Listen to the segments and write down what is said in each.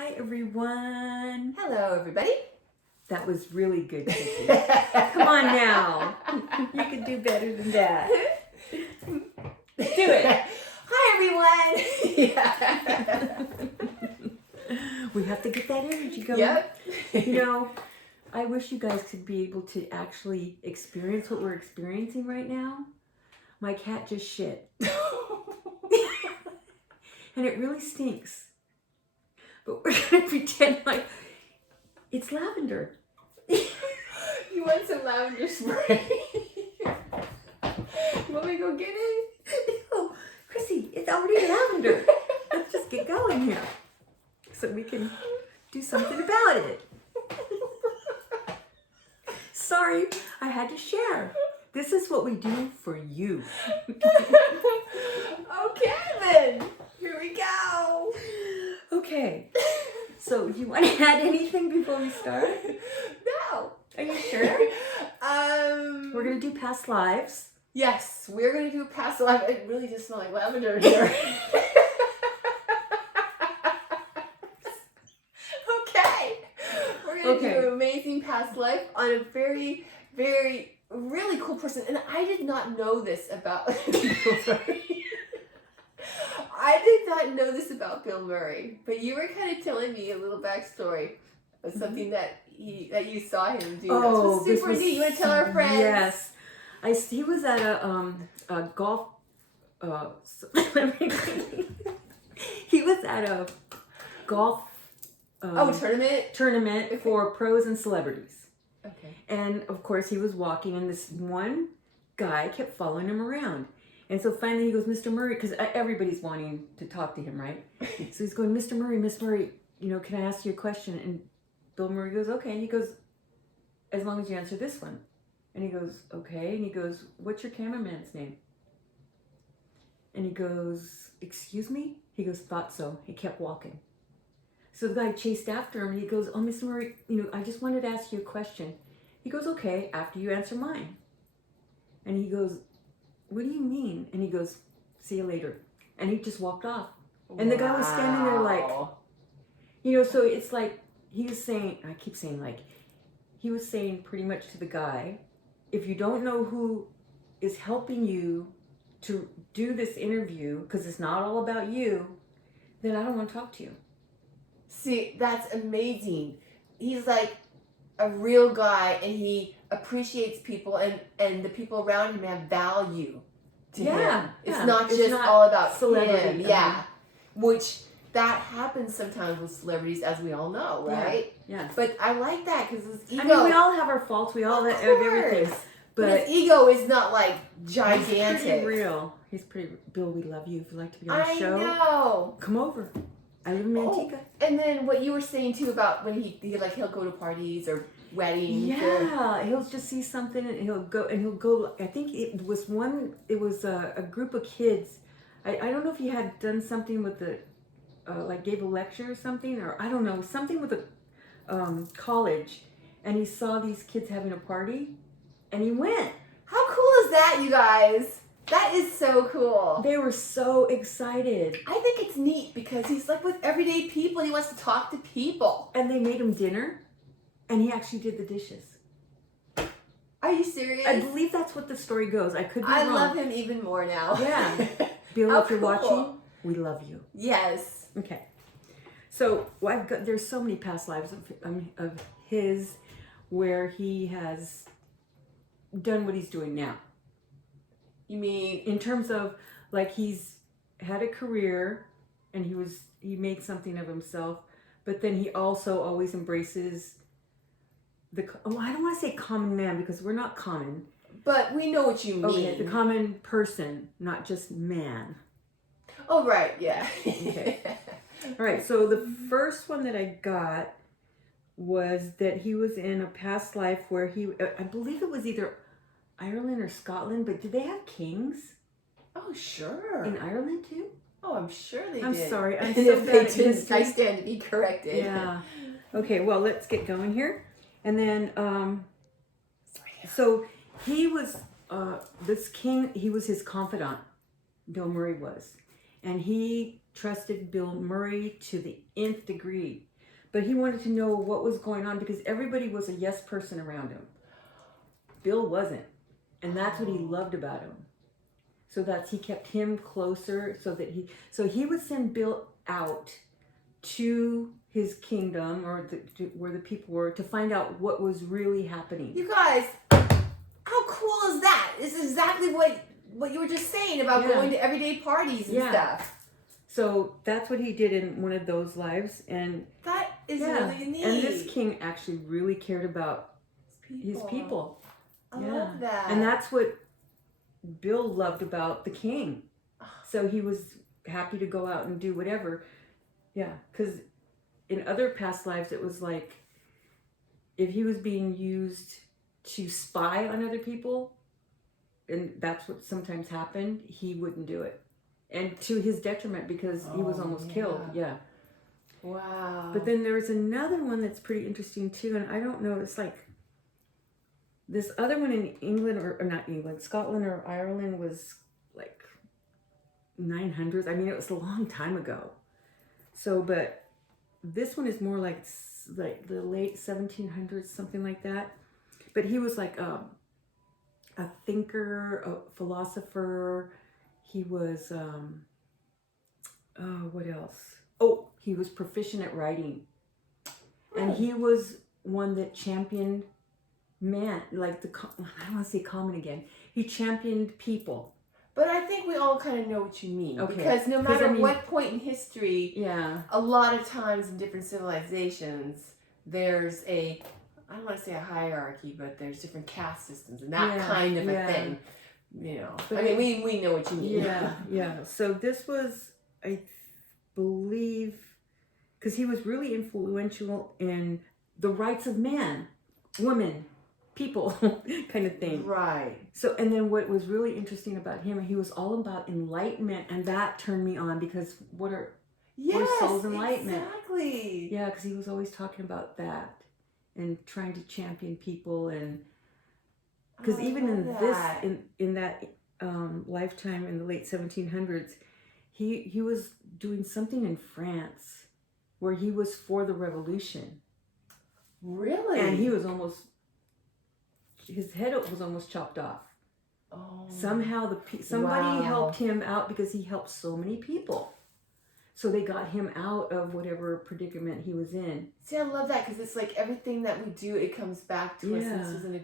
Hi, everyone. Hello, everybody. That was really good, Chrissy. Come on now. You can do better than that. Do it. Hi, everyone. Yeah. We have to get that energy going. Yep. You know, I wish you guys could be able to actually experience what we're experiencing right now. My cat just shit. And it really stinks. But we're going to pretend like it's lavender. You want some lavender spray? You want me to go get it? No, Chrissy, it's already lavender. Let's just get going here so we can do something about it. Sorry, I had to share. This is what we do for you. Okay, then. Here we go. Okay. So, do you want to add anything before we start? No. Are you sure? We're going to do past lives. Yes, we're going to do a past life. It really does smell like lavender here. Okay. We're going to do an amazing past life on a very, very, really cool person. And I did not know this about Bill Murray. I did not know this about Bill Murray. But you were kind of telling me a little backstory of something that you saw him do. Oh, this was super neat. You want to tell our friends? Yes. He was at a golf. He was at a golf tournament Okay. for pros and celebrities. Okay. And of course, he was walking, and this one guy kept following him around. And so finally, he goes, "Mr. Murray," because everybody's wanting to talk to him, right? So he's going, "Mr. Murray, Miss Murray, can I ask you a question?" And Bill Murray goes, "Okay." And he goes, "As long as you answer this one." And he goes, "Okay." And he goes, "What's your cameraman's name?" And he goes, "Excuse me?" He goes, "Thought so." He kept walking. So the guy chased after him, and he goes, "Oh, Mr. Murray, I just wanted to ask you a question." He goes, "Okay, after you answer mine." And he goes, "What do you mean?" And he goes, "See you later." And he just walked off. And the guy was standing there like, so it's like he was saying, I keep saying like, he was saying pretty much to the guy, if you don't know who is helping you to do this interview, because it's not all about you, then I don't want to talk to you. See, that's amazing. He's like a real guy, and he appreciates people, and the people around him have value to him. It's not just all about celebrity. Him. Yeah. Which that happens sometimes with celebrities, as we all know, right? Yeah. But I like that because his ego. I mean, we all have our faults. We all have everything. But his ego is not like gigantic. He's pretty real. He's pretty. Bill, we love you. If you'd like to be on the show, I know. Come over. I live in Manteca. And then what you were saying too about when he'll go to parties or weddings. Yeah, he'll just see something and he'll go. I think it was a group of kids. I don't know if he had done something with the like gave a lecture or something, or I don't know, something with a college, and he saw these kids having a party, and he went. How cool is that, you guys? That is so cool. They were so excited. I think it's neat because he's like with everyday people and he wants to talk to people. And they made him dinner, and he actually did the dishes. Are you serious? I believe that's what the story goes. I could be wrong. I love him even more now. Yeah. Bill, if you're watching, we love you. Yes. Okay. So there's so many past lives of his where he has done what he's doing now. You mean in terms of like he's had a career and he made something of himself, but then he also always embraces I don't want to say common man because we're not common. But we know what you mean. Okay, the common person, not just man. Oh, right, yeah. Okay. All right, so the first one that I got was that he was in a past life where I believe it was either Ireland or Scotland, but did they have kings? Oh, sure. In Ireland too? Oh, I'm sure they did. I'm sorry. I'm so bad at history. I stand to be corrected. Yeah. Okay, well, let's get going here. And then, so he was, this king, he was his confidant, Bill Murray was. And he trusted Bill Murray to the nth degree. But he wanted to know what was going on because everybody was a yes person around him. Bill wasn't. And that's what he loved about him. So he kept him closer so he would send Bill out to his kingdom or where the people were to find out what was really happening. You guys, how cool is that? This is exactly what you were just saying about going to everyday parties and stuff. So that's what he did in one of those lives, and that is really neat. And this king actually really cared about his people. I love that. And that's what Bill loved about the king. So he was happy to go out and do whatever. Yeah, because in other past lives, it was like if he was being used to spy on other people, and that's what sometimes happened, he wouldn't do it. And to his detriment because he was almost killed. Yeah. Wow. But then there's another one that's pretty interesting too, and I don't know, it's like this other one in England, or not England, Scotland or Ireland was like 900s. I mean, it was a long time ago. So, but this one is more like the late 1700s, something like that. But he was like a thinker, a philosopher. He was, what else? Oh, he was proficient at writing. And he was one that championed man, like I don't want to say common again. He championed people. But I think we all kind of know what you mean. Okay. Because no matter what point in history, a lot of times in different civilizations, there's I don't want to say a hierarchy, but there's different caste systems and that kind of a thing. You know, but I mean, we know what you mean. Yeah. So this was, I believe, because he was really influential in the rights of man, women, people, kind of thing. Right. So, and then what was really interesting about him, he was all about enlightenment, and that turned me on because what are soul's enlightenment? Exactly. Yeah, because he was always talking about that and trying to champion people and. Because even in that lifetime in the late 1700s, he was doing something in France where he was for the revolution. Really? And he was his head was almost chopped off. Oh. Somehow somebody helped him out because he helped so many people. So they got him out of whatever predicament he was in. See, I love that because it's like everything that we do, it comes back to us. And this was in a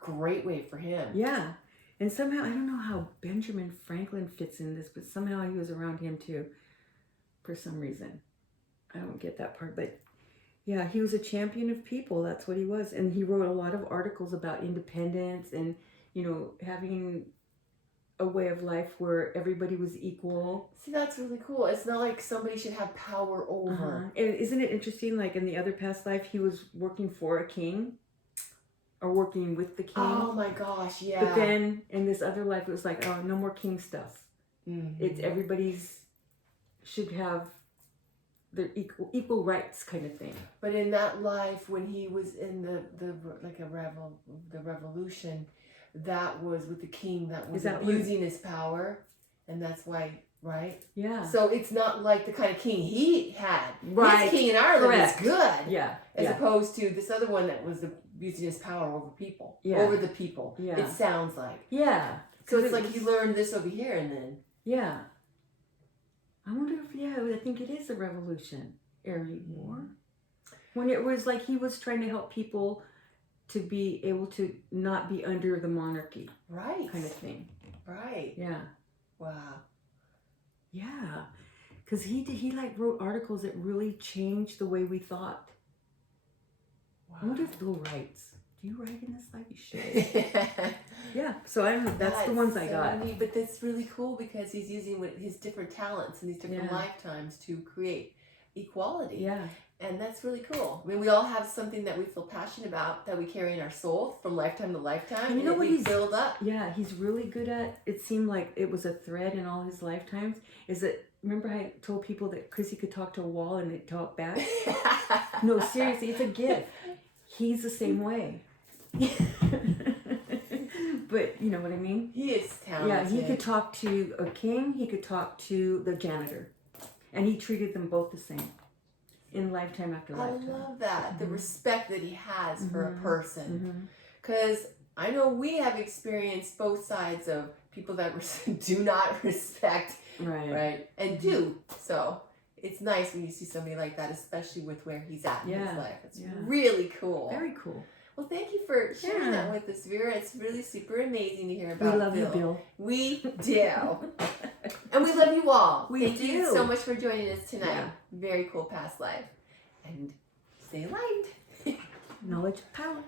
great way for him. Yeah. And somehow, I don't know how Benjamin Franklin fits in this, but somehow he was around him too, for some reason. I don't get that part, but yeah, he was a champion of people. That's what he was. And he wrote a lot of articles about independence and, having a way of life where everybody was equal. See, that's really cool. It's not like somebody should have power over. And isn't it interesting, like in the other past life, he was working for a king? Or working with the king. Oh my gosh, yeah. But then in this other life, it was like, oh, no more king stuff. Mm-hmm. It's everybody's should have their equal rights kind of thing. But in that life, when he was in the revolution, that was with the king that was abusing his power, and that's why, right? Yeah. So it's not like the kind of king he had. Right. His king in Ireland was good. Yeah. As opposed to this other one that was using his power over people. Yeah. Over the people. Yeah. It sounds like. Yeah. So it's like he learned this over here and then. Yeah. I wonder if, I think it is a revolutionary war. When it was like he was trying to help people to be able to not be under the monarchy. Right. Kind of thing. Right. Yeah. Wow. Yeah. Because he wrote articles that really changed the way we thought. Wow. I wonder if Bill writes. Do you write in this life? You should. Yeah. So I don't know. That's the ones I got. Neat, but that's really cool because he's using his different talents and these different lifetimes to create equality. Yeah. And that's really cool. I mean, we all have something that we feel passionate about that we carry in our soul from lifetime to lifetime. And you know what he's build up? Yeah, he's really good at. It seemed like it was a thread in all his lifetimes. Is that remember I told people that Chrissy could talk to a wall and they'd talk back? No, seriously, it's a gift. He's the same way. But you know what I mean? He is talented. Yeah, he could talk to a king. He could talk to the janitor, and he treated them both the same. in lifetime after I lifetime. love that. The respect that he has for a person. Mhm. Because I know we have experienced both sides of people that do not respect, right? And do. So it's nice when you see somebody like that, especially with where he's at in his life. It's really cool. Very cool. Well, thank you for sharing that with us, Vera. It's really super amazing to hear about We love Bill. you, Bill. We do. And we love you all. Thank do. you so much for joining us tonight. Yeah. Very cool past life. And stay enlightened. Knowledge, power.